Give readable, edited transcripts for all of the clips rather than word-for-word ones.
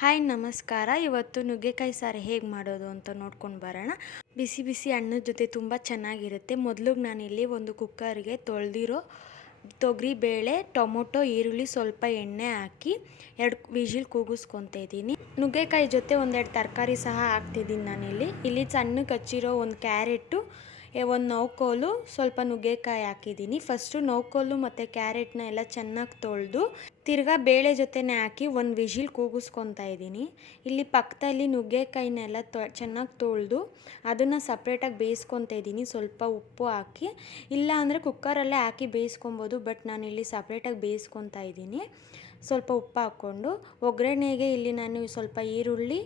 Hi ನಮಸ್ಕಾರ. ಇವತ್ತು ನುಗ್ಗೆಕಾಯಿ ಸಾರು ಹೇಗೆ ಮಾಡೋದು ಅಂತ ನೋಡ್ಕೊಂಡು ಬರೋಣ. ಬಿಸಿ ಬಿಸಿ ಅನ್ನದ ಜೊತೆ ತುಂಬ ಚೆನ್ನಾಗಿರುತ್ತೆ. ಮೊದಲಿಗೆ ನಾನಿಲ್ಲಿ ಒಂದು ಕುಕ್ಕರ್ಗೆ ತೊಳೆದಿರೋ ತೊಗರಿಬೇಳೆ, ಟೊಮೊಟೊ, ಈರುಳ್ಳಿ, ಸ್ವಲ್ಪ ಎಣ್ಣೆ ಹಾಕಿ 2 ವಿಜಿಲ್ ಕೂಗಿಸ್ಕೊತಾ ಇದ್ದೀನಿ. ನುಗ್ಗೆಕಾಯಿ ಜೊತೆ ಒಂದೆರಡು ತರಕಾರಿ ಸಹ ಹಾಕ್ತಿದ್ದೀನಿ ಇಲ್ಲಿ ಸಣ್ಣಗೆ ಹಚ್ಚಿರೋ ಒಂದು ಕ್ಯಾರೆಟು, ಒಂದು ನೌಕೋಲು, ಸ್ವಲ್ಪ ನುಗ್ಗೆಕಾಯಿ ಹಾಕಿದ್ದೀನಿ. ಫಸ್ಟು ನೌಕೋಲು ಮತ್ತು ಕ್ಯಾರೆಟ್ನ ಎಲ್ಲ ಚೆನ್ನಾಗಿ ತೊಳೆದು ತಿರ್ಗಾ ಬೇಳೆ ಜೊತೆನೇ ಹಾಕಿ 1 ವಿಜಿಲ್ ಕೂಗಿಸ್ಕೊತಾ ಇದ್ದೀನಿ. ಇಲ್ಲಿ ಪಕ್ಕದಲ್ಲಿ ನುಗ್ಗೆಕಾಯಿನೆಲ್ಲ ಚೆನ್ನಾಗಿ ತೊಳೆದು ಅದನ್ನು ಸಪ್ರೇಟಾಗಿ ಬೇಯಿಸ್ಕೊತಾ ಇದ್ದೀನಿ, ಸ್ವಲ್ಪ ಉಪ್ಪು ಹಾಕಿ. ಇಲ್ಲ ಅಂದರೆ ಕುಕ್ಕರಲ್ಲೇ ಹಾಕಿ ಬೇಯಿಸ್ಕೊಬೋದು, ಬಟ್ ನಾನಿಲ್ಲಿ ಸಪ್ರೇಟಾಗಿ ಬೇಯಿಸ್ಕೊತಾ ಇದ್ದೀನಿ ಸ್ವಲ್ಪ ಉಪ್ಪು ಹಾಕ್ಕೊಂಡು. ಒಗ್ಗರಣೆಗೆ ಇಲ್ಲಿ ನಾನು ಸ್ವಲ್ಪ ಈರುಳ್ಳಿ,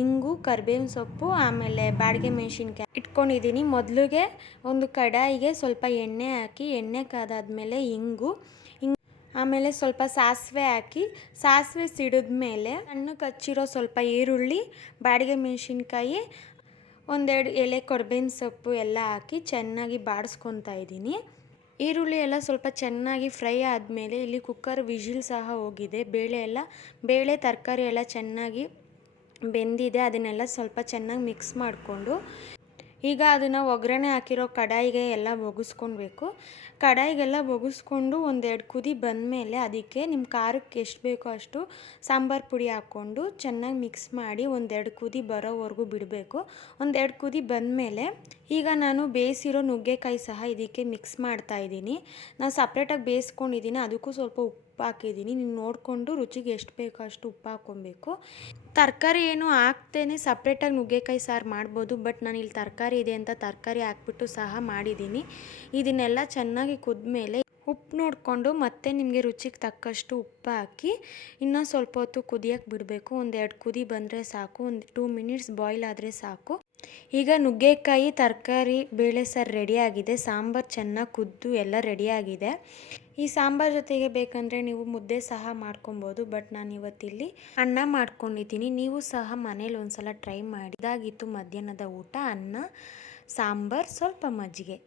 ಇಂಗು, ಕರಿಬೇವಿನ ಸೊಪ್ಪು, ಆಮೇಲೆ ಬ್ಯಾಡಗೆ ಮೆಣಸಿನ್ಕಾಯಿ ಇಟ್ಕೊಂಡಿದ್ದೀನಿ. ಮೊದಲಿಗೆ ಒಂದು ಕಡಾಯಿಗೆ ಸ್ವಲ್ಪ ಎಣ್ಣೆ ಹಾಕಿ, ಎಣ್ಣೆ ಕಾದಾದ್ಮೇಲೆ ಇಂಗು, ಆಮೇಲೆ ಸ್ವಲ್ಪ ಸಾಸಿವೆ ಹಾಕಿ, ಸಾಸಿವೆ ಸಿಡಿದ್ಮೇಲೆ ಸಣ್ಣಗೆ ಹಚ್ಚಿರೋ ಸ್ವಲ್ಪ ಈರುಳ್ಳಿ, ಬ್ಯಾಡಗೆ ಮೆಣಸಿನ್ಕಾಯಿ, 1-2 ಎಲೆ ಕರಿಬೇವಿನ ಸೊಪ್ಪು ಎಲ್ಲ ಹಾಕಿ ಚೆನ್ನಾಗಿ ಬಾಡಿಸ್ಕೊತಾ ಇದ್ದೀನಿ. ಈರುಳ್ಳಿ ಎಲ್ಲ ಸ್ವಲ್ಪ ಚೆನ್ನಾಗಿ ಫ್ರೈ ಆದಮೇಲೆ ಇಲ್ಲಿ ಕುಕ್ಕರ್ ವಿಜಿಲ್ ಸಹ ಹೋಗಿದೆ. ಬೇಳೆ ತರಕಾರಿ ಎಲ್ಲ ಚೆನ್ನಾಗಿ ಬೆಂದಿದೆ. ಅದನ್ನೆಲ್ಲ ಸ್ವಲ್ಪ ಚೆನ್ನಾಗಿ ಮಿಕ್ಸ್ ಮಾಡಿಕೊಂಡು ಈಗ ಅದನ್ನು ಒಗ್ಗರಣೆ ಹಾಕಿರೋ ಕಡಾಯಿಗೆ ಎಲ್ಲ ಒಗ್ಗಿಸ್ಕೊಳ್ಬೇಕು. ಕಡಾಯಿಗೆಲ್ಲ ಒಗ್ಗಿಸ್ಕೊಂಡು 1-2 ಕುದಿ ಬಂದಮೇಲೆ ಅದಕ್ಕೆ ನಿಮ್ಮ ಖಾರಕ್ಕೆ ಎಷ್ಟು ಬೇಕೋ ಅಷ್ಟು ಸಾಂಬಾರು ಪುಡಿ ಹಾಕ್ಕೊಂಡು ಚೆನ್ನಾಗಿ ಮಿಕ್ಸ್ ಮಾಡಿ 1-2 ಕುದಿ ಬರೋವರೆಗೂ ಬಿಡಬೇಕು. 1-2 ಕುದಿ ಬಂದಮೇಲೆ ಈಗ ನಾನು ಬೇಯಿಸಿರೋ ನುಗ್ಗೆಕಾಯಿ ಸಹ ಇದಕ್ಕೆ ಮಿಕ್ಸ್ ಮಾಡ್ತಾ ಇದ್ದೀನಿ. ನಾನು ಸಪ್ರೇಟಾಗಿ ಬೇಯಿಸ್ಕೊಂಡಿದ್ದೀನಿ, ಅದಕ್ಕೂ ಸ್ವಲ್ಪ ಉಪ್ಪು ಹಾಕಿದ್ದೀನಿ. ನೀವು ನೋಡಿಕೊಂಡು ರುಚಿಗೆ ಎಷ್ಟು ಬೇಕೋ ಅಷ್ಟು ಉಪ್ಪು ಹಾಕ್ಕೊಬೇಕು. ತರಕಾರಿ ಏನು ಹಾಕ್ತೇನೆ ಸಪ್ರೇಟಾಗಿ ನುಗ್ಗೆಕಾಯಿ ಸಾರು ಮಾಡ್ಬೋದು, ಬಟ್ ನಾನು ಇಲ್ಲಿ ತರಕಾರಿ ಇದೆ ಅಂತ ತರಕಾರಿ ಹಾಕ್ಬಿಟ್ಟು ಸಹ ಮಾಡಿದ್ದೀನಿ. ಇದನ್ನೆಲ್ಲ ಚೆನ್ನಾಗಿ ಕುದ್ಮೇಲೆ ಉಪ್ಪು ನೋಡಿಕೊಂಡು ಮತ್ತೆ ನಿಮಗೆ ರುಚಿಗೆ ತಕ್ಕಷ್ಟು ಉಪ್ಪು ಹಾಕಿ ಇನ್ನೂ ಸ್ವಲ್ಪ ಹೊತ್ತು ಕುದಿಯೋಕ್ಕೆ ಬಿಡಬೇಕು. 1-2 ಕುದಿ ಬಂದರೆ ಸಾಕು, 2 ಮಿನಿಟ್ಸ್ ಬಾಯ್ಲ್ ಆದರೆ ಸಾಕು. ಈಗ ನುಗ್ಗೆಕಾಯಿ ತರಕಾರಿ ಬೇಳೆ ಸಾರು ರೆಡಿಯಾಗಿದೆ. ಸಾಂಬಾರು ಚೆನ್ನಾಗಿ ಕುದ್ದು ಎಲ್ಲ ರೆಡಿಯಾಗಿದೆ. ಈ ಸಾಂಬಾರು ಜೊತೆಗೆ ಬೇಕಂದರೆ ನೀವು ಮುದ್ದೆ ಸಹ ಮಾಡ್ಕೊಬೋದು, ಬಟ್ ನಾನು ಇವತ್ತಿಲ್ಲಿ ಅನ್ನ ಮಾಡ್ಕೊಂಡಿದ್ದೀನಿ. ನೀವು ಸಹ ಮನೇಲಿ ಒಂದ್ಸಲ ಟ್ರೈ ಮಾಡಿ. ಇದಾಗಿತ್ತು ಮಧ್ಯಾಹ್ನದ ಊಟ: ಅನ್ನ, ಸಾಂಬಾರು, ಸ್ವಲ್ಪ ಮಜ್ಜಿಗೆ.